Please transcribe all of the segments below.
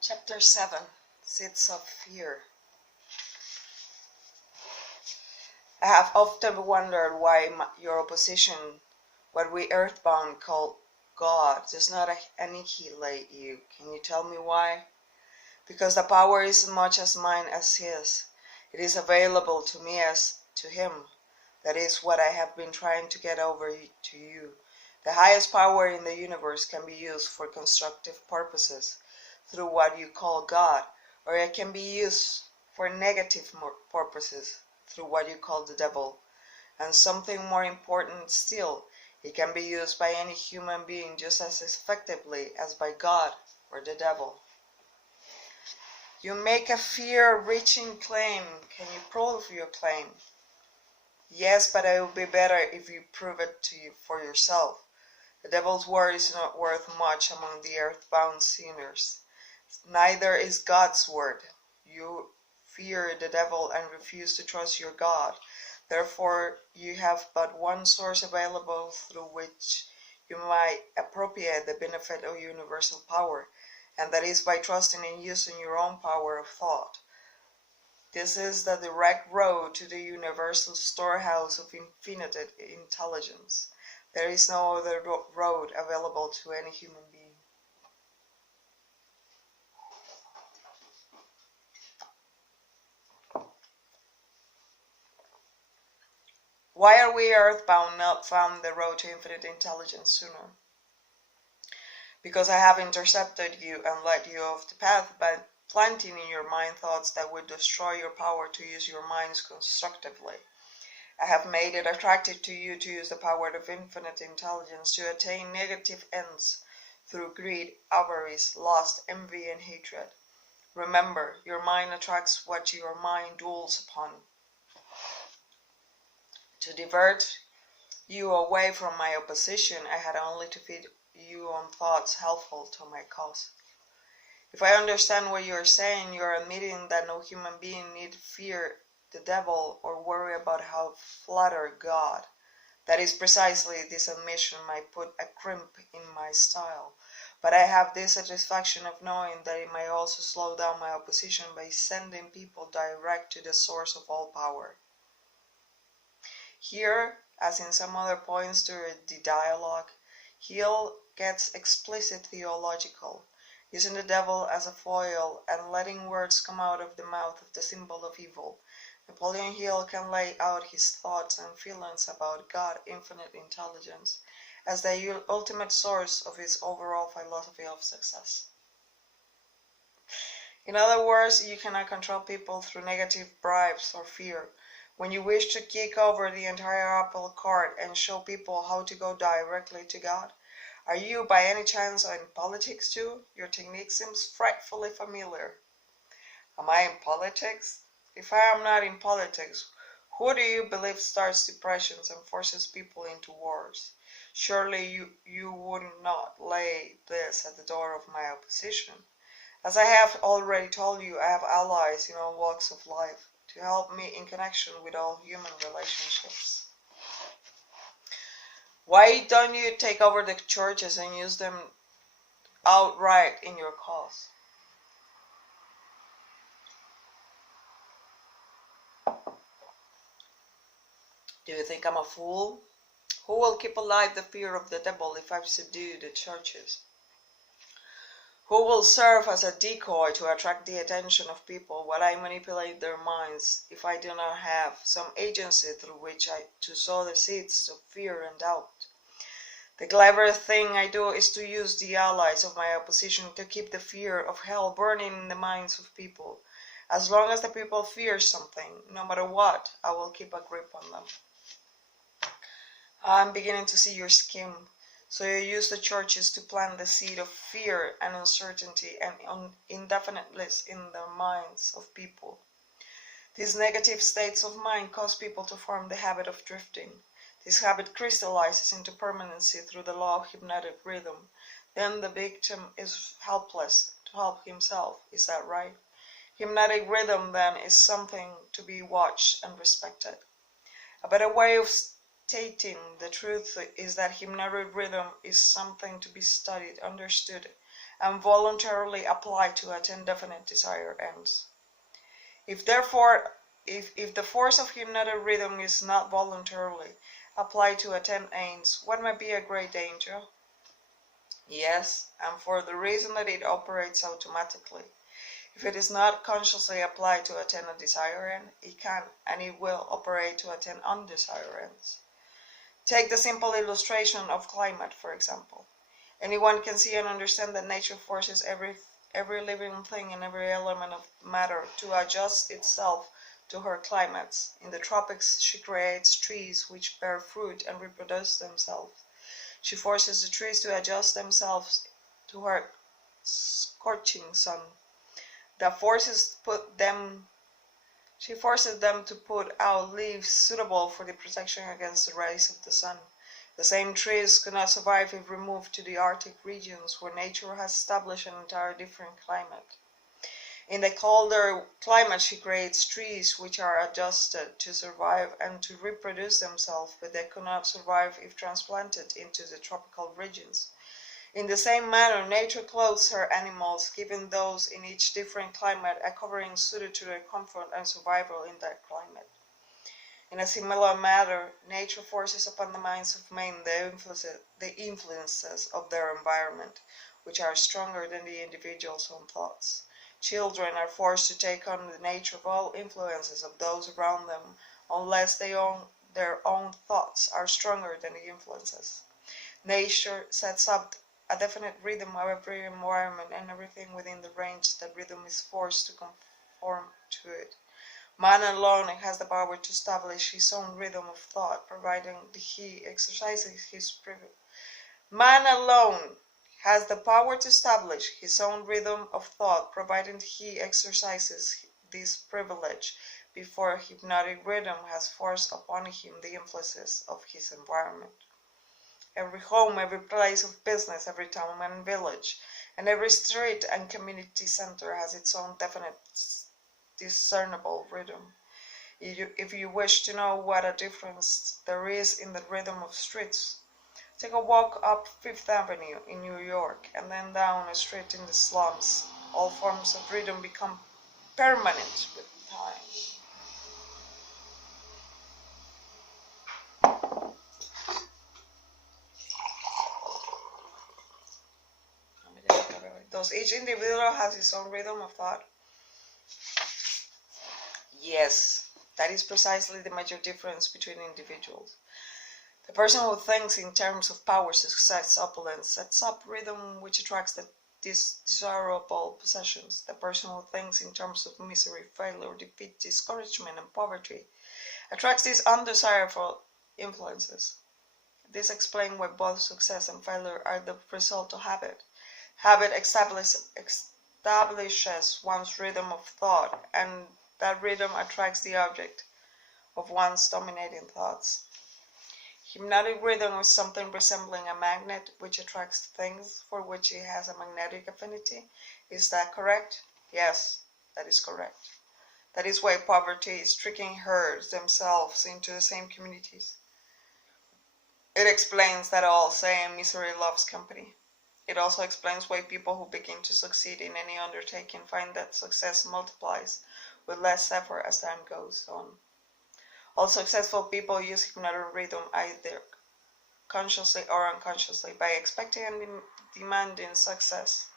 Chapter 7, Seeds of Fear. I have often wondered why your opposition, what we earthbound call God, does not annihilate you. Can you tell me why? Because the power is as much as mine as his. It is available to me as to him. That is what I have been trying to get over to you. The highest power in the universe can be used for constructive purposes through what you call God, or it can be used for negative purposes through what you call the devil. And something more important still, it can be used by any human being just as effectively as by God or the devil. You make a fear-reaching claim. Can you prove your claim? Yes, but it would be better if you prove it for yourself. The devil's word is not worth much among the earthbound sinners. Neither is God's word. You fear the devil and refuse to trust your God. Therefore, you have but one source available through which you might appropriate the benefit of universal power, and that is by trusting and using your own power of thought. This is the direct road to the universal storehouse of infinite intelligence. There is no other road available to any human being. Why are we earthbound not found the road to infinite intelligence sooner? Because I have intercepted you and led you off the path by planting in your mind thoughts that would destroy your power to use your minds constructively. I have made it attractive to you to use the power of infinite intelligence to attain negative ends through greed, avarice, lust, envy, and hatred. Remember, your mind attracts what your mind dwells upon. To divert you away from my opposition, I had only to feed you on thoughts helpful to my cause. If I understand what you are saying, you are admitting that no human being need fear the devil or worry about how flatter God. That is precisely this admission might put a crimp in my style, but I have the satisfaction of knowing that it may also slow down my opposition by sending people direct to the source of all power. Here, as in some other points during the dialogue, Hill gets explicit theological, using the devil as a foil and letting words come out of the mouth of the symbol of evil. Napoleon Hill can lay out his thoughts and feelings about God, infinite intelligence, as the ultimate source of his overall philosophy of success. In other words, you cannot control people through negative bribes or fear. When you wish to kick over the entire apple cart and show people how to go directly to God, are you by any chance in politics too? Your technique seems frightfully familiar. Am I in politics? If I am not in politics, who do you believe starts depressions and forces people into wars? Surely you would not lay this at the door of my opposition. As I have already told you, I have allies in all walks of life to help me in connection with all human relationships. Why don't you take over the churches and use them outright in your cause? Do you think I'm a fool? Who will keep alive the fear of the devil if I subdue the churches? Who will serve as a decoy to attract the attention of people while I manipulate their minds if I do not have some agency through which to sow the seeds of fear and doubt? The clever thing I do is to use the allies of my opposition to keep the fear of hell burning in the minds of people. As long as the people fear something, no matter what, I will keep a grip on them. I'm beginning to see your scheme. So you use the churches to plant the seed of fear and uncertainty and indefiniteness in the minds of people. These negative states of mind cause people to form the habit of drifting. This habit crystallizes into permanency through the law of hypnotic rhythm. Then the victim is helpless to help himself. Is that right? Hypnotic rhythm, then, is something to be watched and respected. A better way of stating the truth is that hypnotic rhythm is something to be studied, understood, and voluntarily apply to attain definite desired ends. If therefore, if the force of hypnotic rhythm is not voluntarily applied to attain ends, what may be a great danger? Yes, and for the reason that it operates automatically. If it is not consciously applied to attain a desired end, it can and it will operate to attain undesired ends. Take the simple illustration of climate, for example. Anyone can see and understand that nature forces every living thing and every element of matter to adjust itself to her climates. In the tropics, she creates trees which bear fruit and reproduce themselves. She forces the trees to adjust themselves to her scorching sun. She forces them to put out leaves suitable for the protection against the rays of the sun. The same trees could not survive if removed to the Arctic regions, where nature has established an entirely different climate. In the colder climate, she creates trees which are adjusted to survive and to reproduce themselves, but they could not survive if transplanted into the tropical regions. In the same manner, nature clothes her animals, giving those in each different climate a covering suited to their comfort and survival in that climate. In a similar manner, nature forces upon the minds of men the influences of their environment, which are stronger than the individual's own thoughts. Children are forced to take on the nature of all influences of those around them, unless their own thoughts are stronger than the influences. Nature sets up a definite rhythm of every environment, and everything within the range that rhythm is forced to conform to it. Man alone has the power to establish his own rhythm of thought, providing he exercises his privilege. Man alone has the power to establish his own rhythm of thought, providing he exercises this privilege before hypnotic rhythm has forced upon him the influences of his environment. Every home, every place of business, every town and village, and every street and community center has its own definite, discernible rhythm. If you wish to know what a difference there is in the rhythm of streets, take a walk up Fifth Avenue in New York and then down a street in the slums. All forms of rhythm become permanent with time. Does each individual has his own rhythm of thought? Yes, that is precisely the major difference between individuals. The person who thinks in terms of power, success, opulence, sets up rhythm which attracts the desirable possessions. The person who thinks in terms of misery, failure, defeat, discouragement, and poverty attracts these undesirable influences. This explains why both success and failure are the result of habit. Habit establishes one's rhythm of thought, and that rhythm attracts the object of one's dominating thoughts. Hypnotic rhythm is something resembling a magnet which attracts things for which it has a magnetic affinity. Is that correct? Yes, that is correct. That is why poverty-stricken herds themselves into the same communities. It explains that all saying misery loves company. It also explains why people who begin to succeed in any undertaking find that success multiplies with less effort as time goes on. All successful people use hypnotic rhythm either consciously or unconsciously by expecting and demanding success.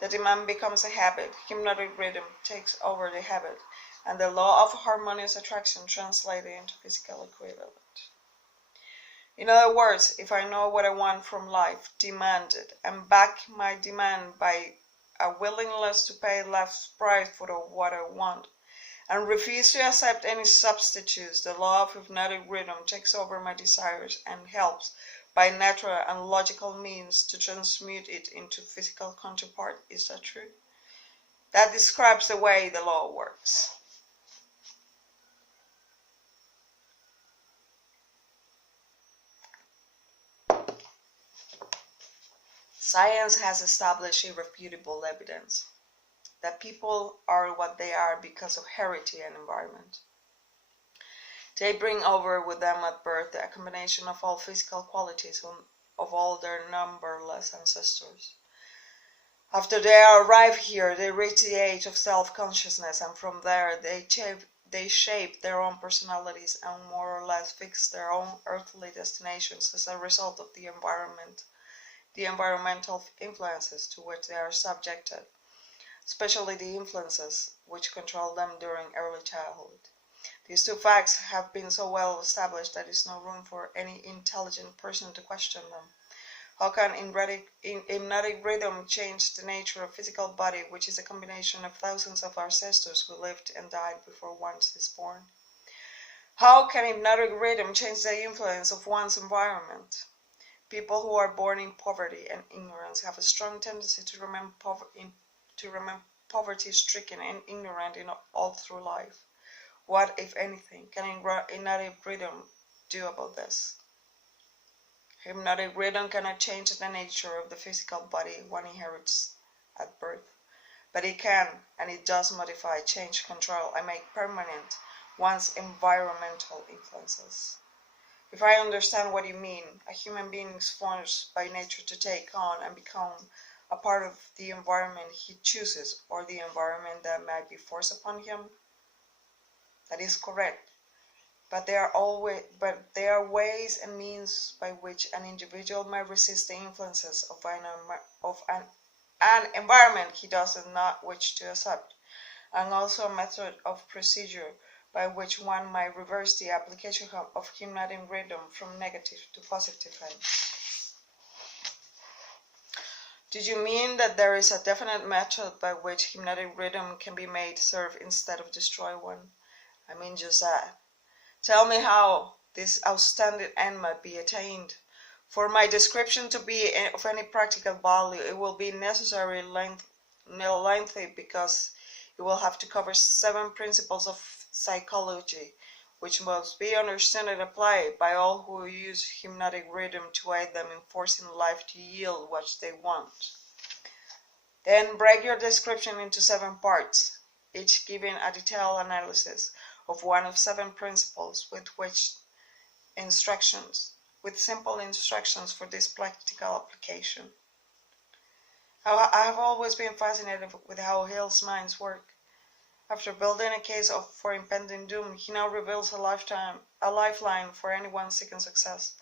The demand becomes a habit. Hypnotic rhythm takes over the habit, and the law of harmonious attraction translated into physical equivalent. In other words, if I know what I want from life, demand it, and back my demand by a willingness to pay less price for what I want, and refuse to accept any substitutes, the law of hypnotic rhythm takes over my desires and helps, by natural and logical means, to transmute it into physical counterpart. Is that true? That describes the way the law works. Science has established irrefutable evidence that people are what they are because of heredity and environment. They bring over with them at birth a combination of all physical qualities of all their numberless ancestors. After they arrive here, they reach the age of self-consciousness, and from there they shape their own personalities and more or less fix their own earthly destinations as a result of the environmental influences to which they are subjected, especially the influences which control them during early childhood. These two facts have been so well established that there is no room for any intelligent person to question them. How can hypnotic rhythm change the nature of physical body, which is a combination of thousands of ancestors who lived and died before one is born? How can hypnotic rhythm change the influence of one's environment? People who are born in poverty and ignorance have a strong tendency to remain poverty-stricken and ignorant all through life. What, if anything, can hypnotic rhythm do about this? Hypnotic rhythm cannot change the nature of the physical body one inherits at birth, but it can, and it does modify, change, control, and make permanent one's environmental influences. If I understand what you mean, a human being is forced by nature to take on and become a part of the environment he chooses, or the environment that might be forced upon him. That is correct. But there are ways and means by which an individual may resist the influences of an environment he does not wish to accept, and also a method of procedure by which one might reverse the application of hypnotic rhythm from negative to positive ends. Did you mean that there is a definite method by which hypnotic rhythm can be made serve instead of destroy one? I mean just that. Tell me how this outstanding end might be attained. For my description to be of any practical value, it will be necessarily lengthy because it will have to cover 7 principles of psychology, which must be understood and applied by all who use hypnotic rhythm to aid them in forcing life to yield what they want. Then break your description into 7 parts, each giving a detailed analysis of one of 7 principles with simple instructions for this practical application. I have always been fascinated with how Hill's minds work. After building a case for impending doom, he now reveals a lifeline for anyone seeking success.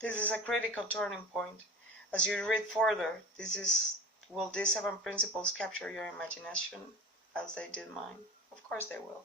This is a critical turning point. As you read further, will these 7 principles capture your imagination as they did mine? Of course they will.